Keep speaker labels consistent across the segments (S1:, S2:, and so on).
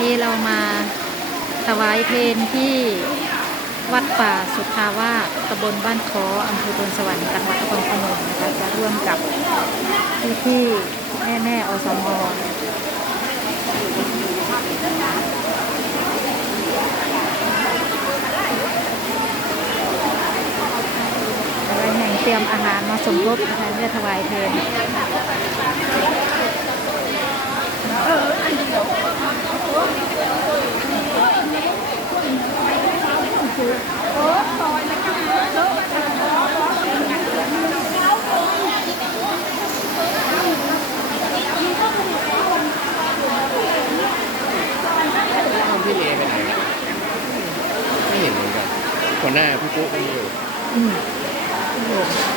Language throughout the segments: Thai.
S1: นี้เรามาถวายเพลงที่วัดป่าสุทาวาสตำบลบ้านคออำเภอพลสวรรค์จังหวัดนครพนมนะคะจะร่วมกับพี่พี่แม่แม่ๆอสมแต่ว่าแห่งเตรียมอาหารมาสมทบนะคะเพื่อถวายเพลง
S2: อ้าวพี่เลไปไหนอะไม่เห็นเหมือนกัน หัวหน้าพี่ปุ๊กไม่อยู่
S1: อืม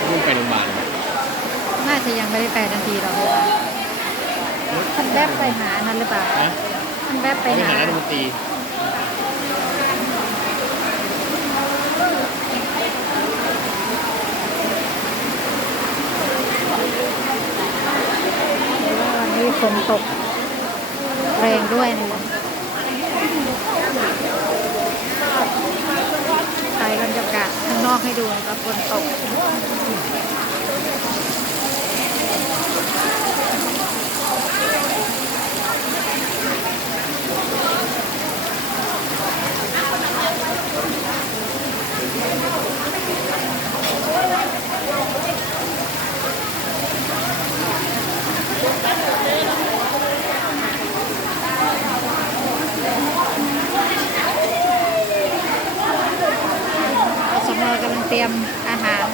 S2: เพิ่งไปโรงพยาบาลมา
S1: น่าจะยังไม่ได้ไปทันทีหรอกท่านแวบไปหานั่นหรือเปล่า
S2: นะ
S1: ท่านแวบไป
S2: ไป
S1: หา
S2: หานักดนตรี
S1: หรือว่าวันนี้ฝนตกแรงด้วยนะคะถ่ายบรรยากาศข้าง นอกให้ดูนะครับฝนตก กำลังเตรียมอาหาร